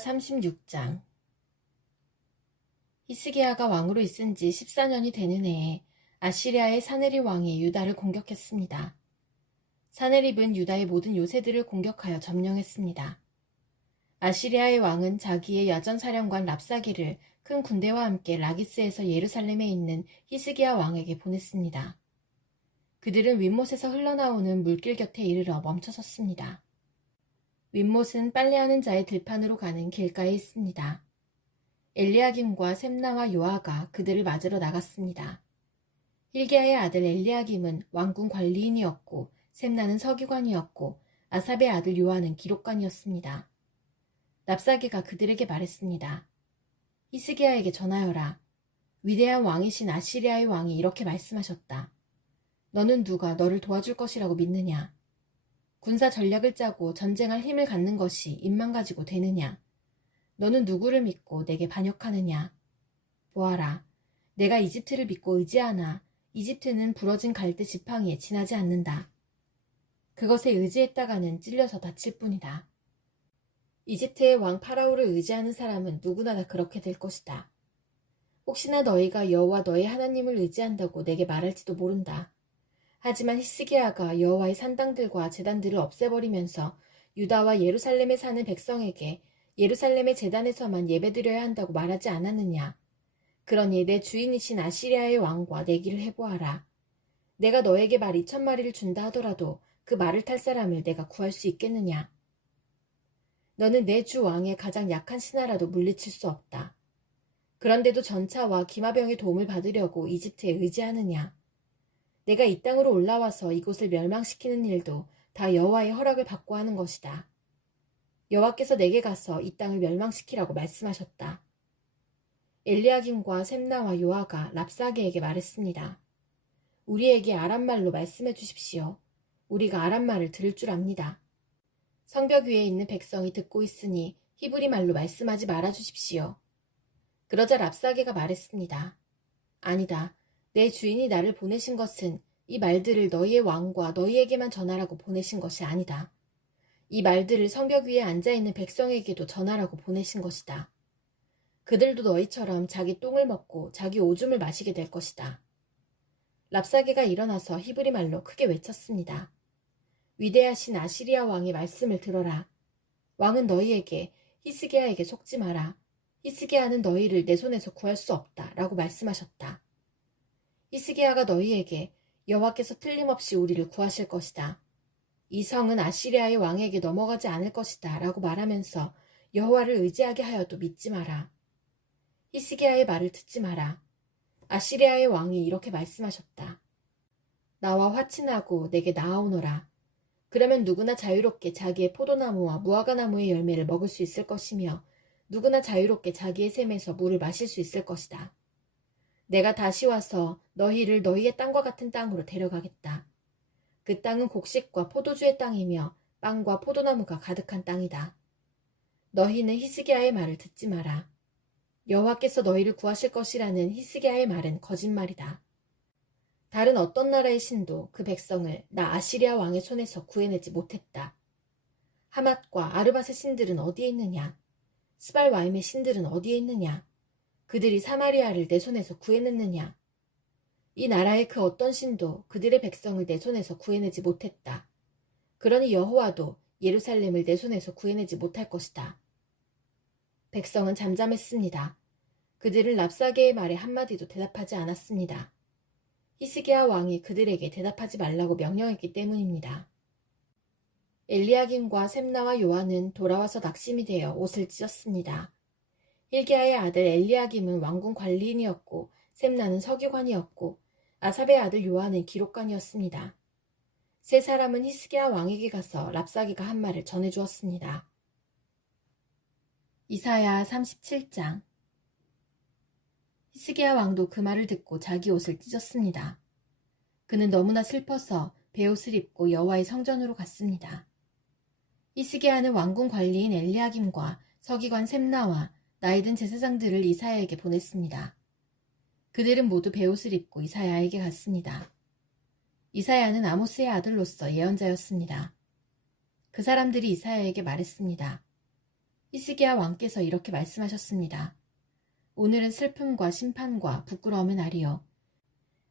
36장 히스기야가 왕으로 있은 지 14년이 되는 해에 아시리아의 사네립 왕이 유다를 공격했습니다. 사네립은 유다의 모든 요새들을 공격하여 점령했습니다. 아시리아의 왕은 자기의 야전 사령관 랍사기를 큰 군대와 함께 라기스에서 예루살렘에 있는 히스기야 왕에게 보냈습니다. 그들은 윗못에서 흘러나오는 물길 곁에 이르러 멈춰섰습니다. 윗못은 빨래하는 자의 들판으로 가는 길가에 있습니다. 엘리야김과 셈나와 요아가 그들을 맞으러 나갔습니다. 힐기야의 아들 엘리야김은 왕궁 관리인이었고 셈나는 서기관이었고 아삽의 아들 요아는 기록관이었습니다. 납사기가 그들에게 말했습니다. 히스기야에게 전하여라. 위대한 왕이신 아시리아의 왕이 이렇게 말씀하셨다. 너는 누가 너를 도와줄 것이라고 믿느냐? 군사 전략을 짜고 전쟁할 힘을 갖는 것이 입만 가지고 되느냐? 너는 누구를 믿고 내게 반역하느냐? 보아라. 내가 이집트를 믿고 의지하나 이집트는 부러진 갈대 지팡이에 지나지 않는다. 그것에 의지했다가는 찔려서 다칠 뿐이다. 이집트의 왕 파라오를 의지하는 사람은 누구나 다 그렇게 될 것이다. 혹시나 너희가 여호와 너희 하나님을 의지한다고 내게 말할지도 모른다. 하지만 히스기야가 여호와의 산당들과 제단들을 없애버리면서 유다와 예루살렘에 사는 백성에게 예루살렘의 제단에서만 예배드려야 한다고 말하지 않았느냐. 그러니 내 주인이신 아시리아의 왕과 내기를 해보아라. 내가 너에게 말 이천 마리를 준다 하더라도 그 말을 탈 사람을 내가 구할 수 있겠느냐. 너는 내 주 왕의 가장 약한 신하라도 물리칠 수 없다. 그런데도 전차와 기마병의 도움을 받으려고 이집트에 의지하느냐. 내가 이 땅으로 올라와서 이곳을 멸망시키는 일도 다 여호와의 허락을 받고 하는 것이다. 여호와께서 내게 가서 이 땅을 멸망시키라고 말씀하셨다. 엘리야김과 셈나와 요아가 랍사게에게 말했습니다. 우리에게 아람말로 말씀해 주십시오. 우리가 아람말을 들을 줄 압니다. 성벽 위에 있는 백성이 듣고 있으니 히브리 말로 말씀하지 말아 주십시오. 그러자 랍사게가 말했습니다. 아니다. 내 주인이 나를 보내신 것은 이 말들을 너희의 왕과 너희에게만 전하라고 보내신 것이 아니다. 이 말들을 성벽 위에 앉아 있는 백성에게도 전하라고 보내신 것이다. 그들도 너희처럼 자기 똥을 먹고 자기 오줌을 마시게 될 것이다. 랍사게가 일어나서 히브리 말로 크게 외쳤습니다. 위대하신 아시리아 왕의 말씀을 들어라. 왕은 너희에게 히스기야에게 속지 마라. 히스기야는 너희를 내 손에서 구할 수 없다. 라고 말씀하셨다. 히스기야가 너희에게 여호와께서 틀림없이 우리를 구하실 것이다. 이 성은 아시리아의 왕에게 넘어가지 않을 것이다. 라고 말하면서 여호와를 의지하게 하여도 믿지 마라. 히스기야의 말을 듣지 마라. 아시리아의 왕이 이렇게 말씀하셨다. 나와 화친하고 내게 나아오너라. 그러면 누구나 자유롭게 자기의 포도나무와 무화과나무의 열매를 먹을 수 있을 것이며 누구나 자유롭게 자기의 샘에서 물을 마실 수 있을 것이다. 내가 다시 와서 너희를 너희의 땅과 같은 땅으로 데려가겠다. 그 땅은 곡식과 포도주의 땅이며 빵과 포도나무가 가득한 땅이다. 너희는 히스기야의 말을 듣지 마라. 여호와께서 너희를 구하실 것이라는 히스기야의 말은 거짓말이다. 다른 어떤 나라의 신도 그 백성을 나 아시리아 왕의 손에서 구해내지 못했다. 하맛과 아르바의 신들은 어디에 있느냐? 스발와임의 신들은 어디에 있느냐? 그들이 사마리아를 내 손에서 구해냈느냐? 이 나라의 그 어떤 신도 그들의 백성을 내 손에서 구해내지 못했다. 그러니 여호와도 예루살렘을 내 손에서 구해내지 못할 것이다. 백성은 잠잠했습니다. 그들은 랍사게의 말에 한마디도 대답하지 않았습니다. 히스기야 왕이 그들에게 대답하지 말라고 명령했기 때문입니다. 엘리야김과 셈나와 요한은 돌아와서 낙심이 되어 옷을 찢었습니다. 힐기야의 아들 엘리야김은 왕궁 관리인이었고 셈나는 서기관이었고 아삽의 아들 요한은 기록관이었습니다. 세 사람은 히스기야 왕에게 가서 랍사기가 한 말을 전해주었습니다. 이사야 37장 히스기야 왕도 그 말을 듣고 자기 옷을 찢었습니다. 그는 너무나 슬퍼서 베옷을 입고 여호와의 성전으로 갔습니다. 히스기야는 왕궁 관리인 엘리야김과 서기관 셈나와 나이든 제사장들을 이사야에게 보냈습니다. 그들은 모두 베옷을 입고 이사야에게 갔습니다. 이사야는 아모스의 아들로서 예언자였습니다. 그 사람들이 이사야에게 말했습니다. 히스기야 왕께서 이렇게 말씀하셨습니다. 오늘은 슬픔과 심판과 부끄러움의 날이요.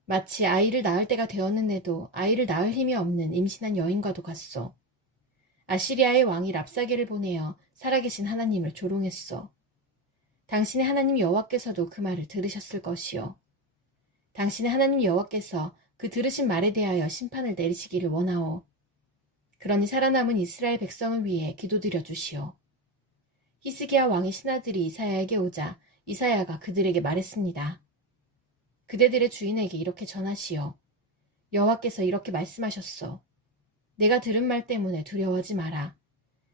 마치 아이를 낳을 때가 되었는데도 아이를 낳을 힘이 없는 임신한 여인과도 같소. 아시리아의 왕이 랍사게를 보내어 살아계신 하나님을 조롱했소. 당신의 하나님 여호와께서도 그 말을 들으셨을 것이요. 당신의 하나님 여호와께서 그 들으신 말에 대하여 심판을 내리시기를 원하오. 그러니 살아남은 이스라엘 백성을 위해 기도드려 주시오. 히스기야 왕의 신하들이 이사야에게 오자 이사야가 그들에게 말했습니다. 그대들의 주인에게 이렇게 전하시오. 여호와께서 이렇게 말씀하셨소. 내가 들은 말 때문에 두려워하지 마라.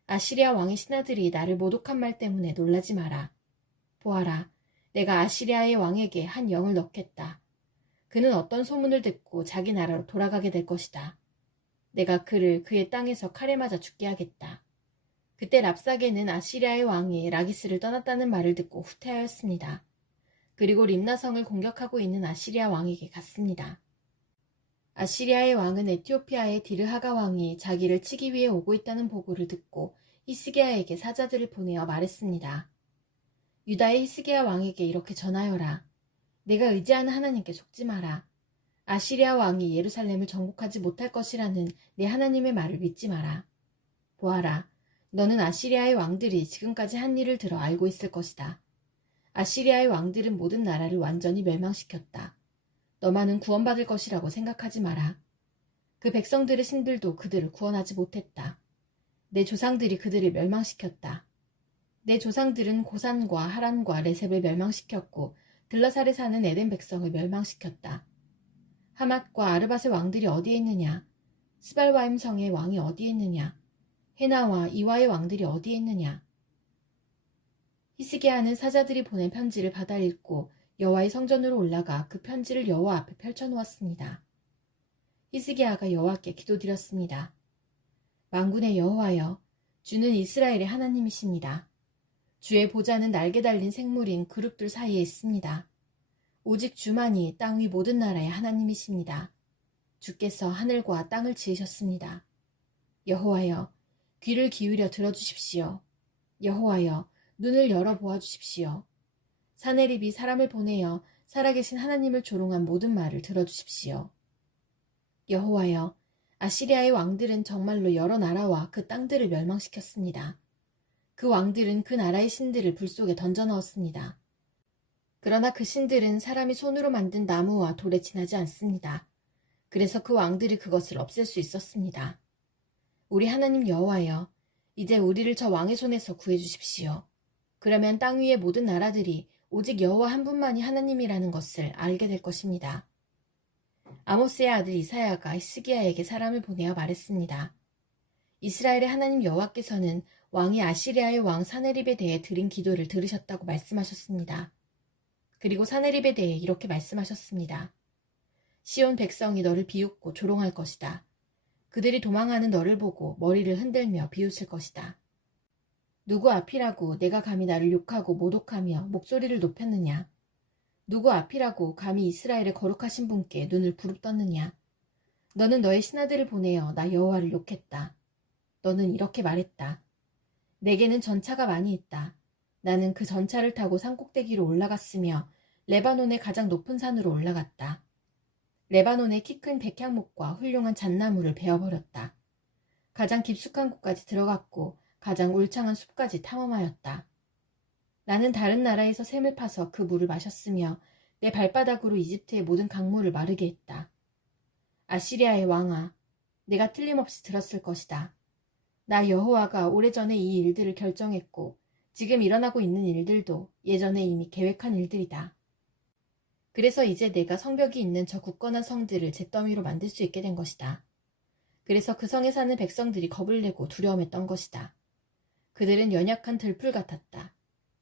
아시리아 왕의 신하들이 나를 모독한 말 때문에 놀라지 마라. 보아라, 내가 아시리아의 왕에게 한 영을 넣겠다. 그는 어떤 소문을 듣고 자기 나라로 돌아가게 될 것이다. 내가 그를 그의 땅에서 칼에 맞아 죽게 하겠다. 그때 랍사게는 아시리아의 왕이 라기스를 떠났다는 말을 듣고 후퇴하였습니다. 그리고 림나성을 공격하고 있는 아시리아 왕에게 갔습니다. 아시리아의 왕은 에티오피아의 디르하가 왕이 자기를 치기 위해 오고 있다는 보고를 듣고 히스기야에게 사자들을 보내어 말했습니다. 유다의 히스기야 왕에게 이렇게 전하여라. 내가 의지하는 하나님께 속지 마라. 아시리아 왕이 예루살렘을 정복하지 못할 것이라는 내 하나님의 말을 믿지 마라. 보아라. 너는 아시리아의 왕들이 지금까지 한 일을 들어 알고 있을 것이다. 아시리아의 왕들은 모든 나라를 완전히 멸망시켰다. 너만은 구원받을 것이라고 생각하지 마라. 그 백성들의 신들도 그들을 구원하지 못했다. 내 조상들이 그들을 멸망시켰다. 내 조상들은 고산과 하란과 레셉을 멸망시켰고 들러살에 사는 에덴 백성을 멸망시켰다. 하맛과 아르밧의 왕들이 어디에 있느냐? 스발와임 성의 왕이 어디에 있느냐? 헤나와 이와의 왕들이 어디에 있느냐? 히스기야는 사자들이 보낸 편지를 받아 읽고 여호와의 성전으로 올라가 그 편지를 여호와 앞에 펼쳐 놓았습니다. 히스기야가 여호와께 기도드렸습니다. 만군의 여호와여, 주는 이스라엘의 하나님이십니다. 주의 보좌는 날개 달린 생물인 그룹들 사이에 있습니다. 오직 주만이 땅 위 모든 나라의 하나님이십니다. 주께서 하늘과 땅을 지으셨습니다. 여호와여, 귀를 기울여 들어주십시오. 여호와여, 눈을 열어 보아 주십시오. 사내립이 사람을 보내어 살아계신 하나님을 조롱한 모든 말을 들어주십시오. 여호와여, 아시리아의 왕들은 정말로 여러 나라와 그 땅들을 멸망시켰습니다. 그 왕들은 그 나라의 신들을 불 속에 던져 넣었습니다. 그러나 그 신들은 사람이 손으로 만든 나무와 돌에 지나지 않습니다. 그래서 그 왕들이 그것을 없앨 수 있었습니다. 우리 하나님 여호와여, 이제 우리를 저 왕의 손에서 구해 주십시오. 그러면 땅 위의 모든 나라들이 오직 여호와 한 분만이 하나님이라는 것을 알게 될 것입니다. 아모스의 아들 이사야가 히스기야에게 사람을 보내어 말했습니다. 이스라엘의 하나님 여호와께서는 왕이 아시리아의 왕 사네립에 대해 드린 기도를 들으셨다고 말씀하셨습니다. 그리고 사네립에 대해 이렇게 말씀하셨습니다. 시온 백성이 너를 비웃고 조롱할 것이다. 그들이 도망하는 너를 보고 머리를 흔들며 비웃을 것이다. 누구 앞이라고 내가 감히 나를 욕하고 모독하며 목소리를 높였느냐? 누구 앞이라고 감히 이스라엘의 거룩하신 분께 눈을 부릅떴느냐? 너는 너의 신하들을 보내어 나 여호와를 욕했다. 너는 이렇게 말했다. 내게는 전차가 많이 있다. 나는 그 전차를 타고 산 꼭대기로 올라갔으며 레바논의 가장 높은 산으로 올라갔다. 레바논의 키 큰 백향목과 훌륭한 잣나무를 베어버렸다. 가장 깊숙한 곳까지 들어갔고 가장 울창한 숲까지 탐험하였다. 나는 다른 나라에서 샘을 파서 그 물을 마셨으며 내 발바닥으로 이집트의 모든 강물을 마르게 했다. 아시리아의 왕아, 내가 틀림없이 들었을 것이다. 나 여호와가 오래전에 이 일들을 결정했고 지금 일어나고 있는 일들도 예전에 이미 계획한 일들이다. 그래서 이제 내가 성벽이 있는 저 굳건한 성들을 잿더미로 만들 수 있게 된 것이다. 그래서 그 성에 사는 백성들이 겁을 내고 두려움했던 것이다. 그들은 연약한 들풀 같았다.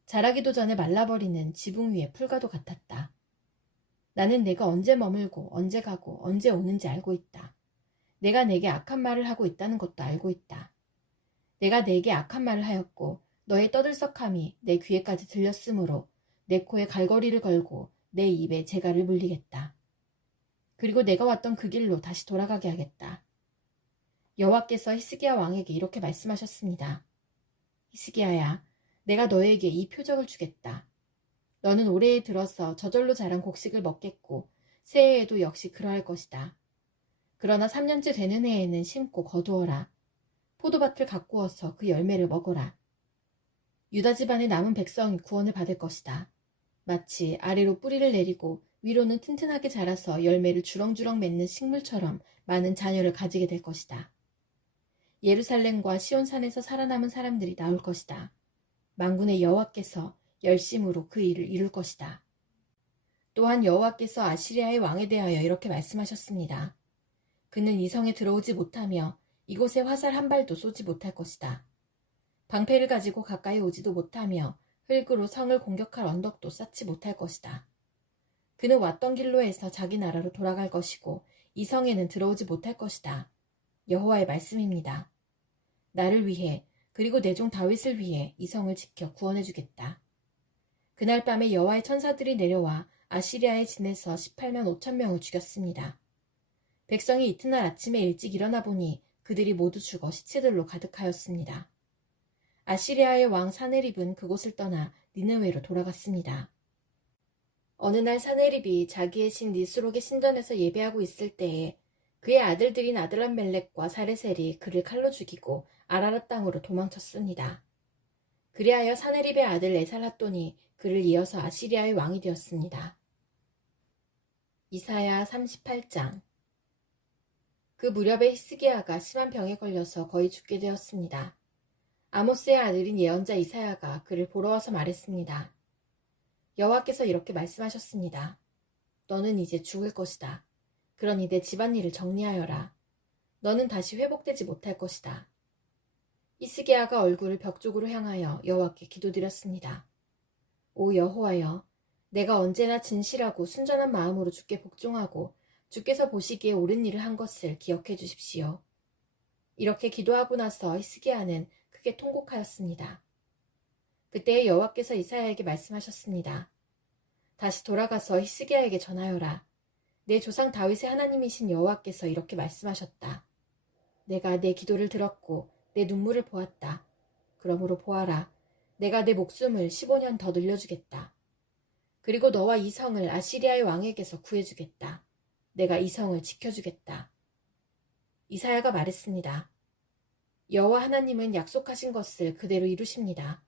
자라기도 전에 말라버리는 지붕 위의 풀과도 같았다. 나는 내가 언제 머물고 언제 가고 언제 오는지 알고 있다. 내가 내게 악한 말을 하고 있다는 것도 알고 있다. 내가 내게 악한 말을 하였고 너의 떠들썩함이 내 귀에까지 들렸으므로 내 코에 갈거리를 걸고 내 입에 재갈을 물리겠다. 그리고 내가 왔던 그 길로 다시 돌아가게 하겠다. 여호와께서 히스기야 왕에게 이렇게 말씀하셨습니다. 히스기야야, 내가 너에게 이 표적을 주겠다. 너는 올해에 들어서 저절로 자란 곡식을 먹겠고 새해에도 역시 그러할 것이다. 그러나 3년째 되는 해에는 심고 거두어라. 포도밭을 가꾸어서 그 열매를 먹어라. 유다 집안의 남은 백성이 구원을 받을 것이다. 마치 아래로 뿌리를 내리고 위로는 튼튼하게 자라서 열매를 주렁주렁 맺는 식물처럼 많은 자녀를 가지게 될 것이다. 예루살렘과 시온산에서 살아남은 사람들이 나올 것이다. 망군의 여호와께서 열심으로 그 일을 이룰 것이다. 또한 여호와께서 아시리아의 왕에 대하여 이렇게 말씀하셨습니다. 그는 이 성에 들어오지 못하며 이곳에 화살 한 발도 쏘지 못할 것이다. 방패를 가지고 가까이 오지도 못하며 흙으로 성을 공격할 언덕도 쌓지 못할 것이다. 그는 왔던 길로 해서 자기 나라로 돌아갈 것이고 이 성에는 들어오지 못할 것이다. 여호와의 말씀입니다. 나를 위해 그리고 내 종 다윗을 위해 이 성을 지켜 구원해 주겠다. 그날 밤에 여호와의 천사들이 내려와 아시리아의 진에서 18만 5천 명을 죽였습니다. 백성이 이튿날 아침에 일찍 일어나 보니 그들이 모두 죽어 시체들로 가득하였습니다. 아시리아의 왕 사네립은 그곳을 떠나 니느웨로 돌아갔습니다. 어느 날 사네립이 자기의 신 니스록의 신전에서 예배하고 있을 때에 그의 아들들인 아들람멜렉과 사레셀이 그를 칼로 죽이고 아라라 땅으로 도망쳤습니다. 그리하여 사네립의 아들 에살핫돈이 그를 이어서 아시리아의 왕이 되었습니다. 이사야 38장 그 무렵에 히스기야가 심한 병에 걸려서 거의 죽게 되었습니다. 아모스의 아들인 예언자 이사야가 그를 보러 와서 말했습니다. 여호와께서 이렇게 말씀하셨습니다. 너는 이제 죽을 것이다. 그러니 내 집안일을 정리하여라. 너는 다시 회복되지 못할 것이다. 이스기야가 얼굴을 벽 쪽으로 향하여 여호와께 기도드렸습니다. 오 여호와여, 내가 언제나 진실하고 순전한 마음으로 주께 복종하고 주께서 보시기에 옳은 일을 한 것을 기억해 주십시오. 이렇게 기도하고 나서 히스기야는 크게 통곡하였습니다. 그때 여호와께서 이사야에게 말씀하셨습니다. 다시 돌아가서 히스기야에게 전하여라. 내 조상 다윗의 하나님이신 여호와께서 이렇게 말씀하셨다. 내가 내 기도를 들었고 내 눈물을 보았다. 그러므로 보아라. 내가 내 목숨을 15년 더 늘려주겠다. 그리고 너와 이 성을 아시리아의 왕에게서 구해주겠다. 내가 이 성을 지켜주겠다. 이사야가 말했습니다. 여호와 하나님은 약속하신 것을 그대로 이루십니다.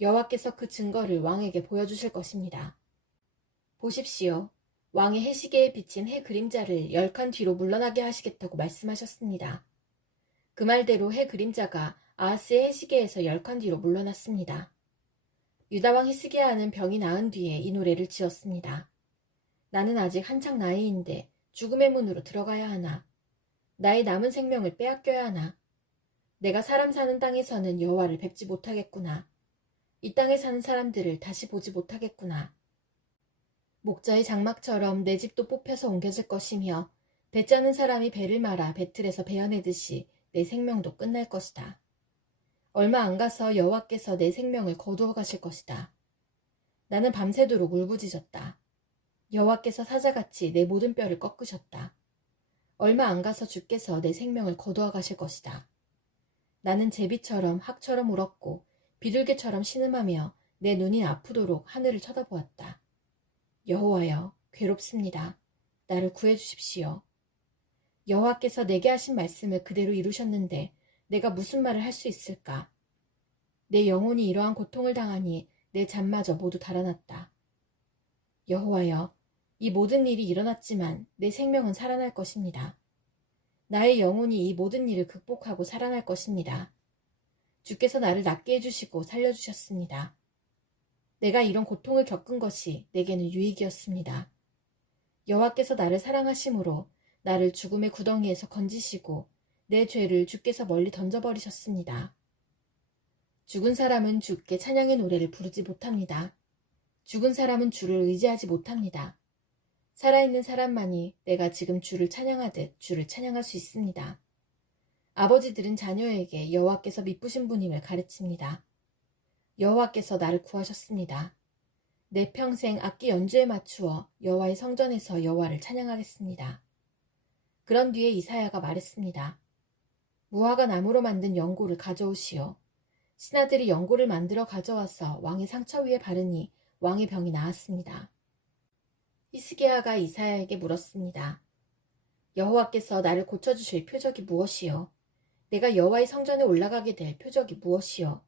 여호와께서 그 증거를 왕에게 보여주실 것입니다. 보십시오. 왕의 해시계에 비친 해 그림자를 열 칸 뒤로 물러나게 하시겠다고 말씀하셨습니다. 그 말대로 해 그림자가 아하스의 해시계에서 열 칸 뒤로 물러났습니다. 유다왕 히스기야는 병이 나은 뒤에 이 노래를 지었습니다. 나는 아직 한창 나이인데 죽음의 문으로 들어가야 하나. 나의 남은 생명을 빼앗겨야 하나. 내가 사람 사는 땅에서는 여호와를 뵙지 못하겠구나. 이 땅에 사는 사람들을 다시 보지 못하겠구나. 목자의 장막처럼 내 집도 뽑혀서 옮겨질 것이며 배 짜는 사람이 배를 말아 배틀에서 베어내듯이 내 생명도 끝날 것이다. 얼마 안 가서 여호와께서 내 생명을 거두어 가실 것이다. 나는 밤새도록 울부짖었다. 여호와께서 사자같이 내 모든 뼈를 꺾으셨다. 얼마 안 가서 주께서 내 생명을 거두어 가실 것이다. 나는 제비처럼 학처럼 울었고 비둘기처럼 신음하며 내 눈이 아프도록 하늘을 쳐다보았다. 여호와여, 괴롭습니다. 나를 구해 주십시오. 여호와께서 내게 하신 말씀을 그대로 이루셨는데 내가 무슨 말을 할 수 있을까? 내 영혼이 이러한 고통을 당하니 내 잠마저 모두 달아났다. 여호와여, 이 모든 일이 일어났지만 내 생명은 살아날 것입니다. 나의 영혼이 이 모든 일을 극복하고 살아날 것입니다. 주께서 나를 낫게 해주시고 살려주셨습니다. 내가 이런 고통을 겪은 것이 내게는 유익이었습니다. 여호와께서 나를 사랑하심으로 나를 죽음의 구덩이에서 건지시고 내 죄를 주께서 멀리 던져버리셨습니다. 죽은 사람은 주께 찬양의 노래를 부르지 못합니다. 죽은 사람은 주를 의지하지 못합니다. 살아있는 사람만이 내가 지금 주를 찬양하듯 주를 찬양할 수 있습니다. 아버지들은 자녀에게 여호와께서 미쁘신 분임을 가르칩니다. 여호와께서 나를 구하셨습니다. 내 평생 악기 연주에 맞추어 여호와의 성전에서 여호와를 찬양하겠습니다. 그런 뒤에 이사야가 말했습니다. 무화과 나무로 만든 연고를 가져오시오. 신하들이 연고를 만들어 가져와서 왕의 상처 위에 바르니 왕의 병이 나았습니다. 히스기야가 이사야에게 물었습니다. 여호와께서 나를 고쳐주실 표적이 무엇이요? 내가 여호와의 성전에 올라가게 될 표적이 무엇이요?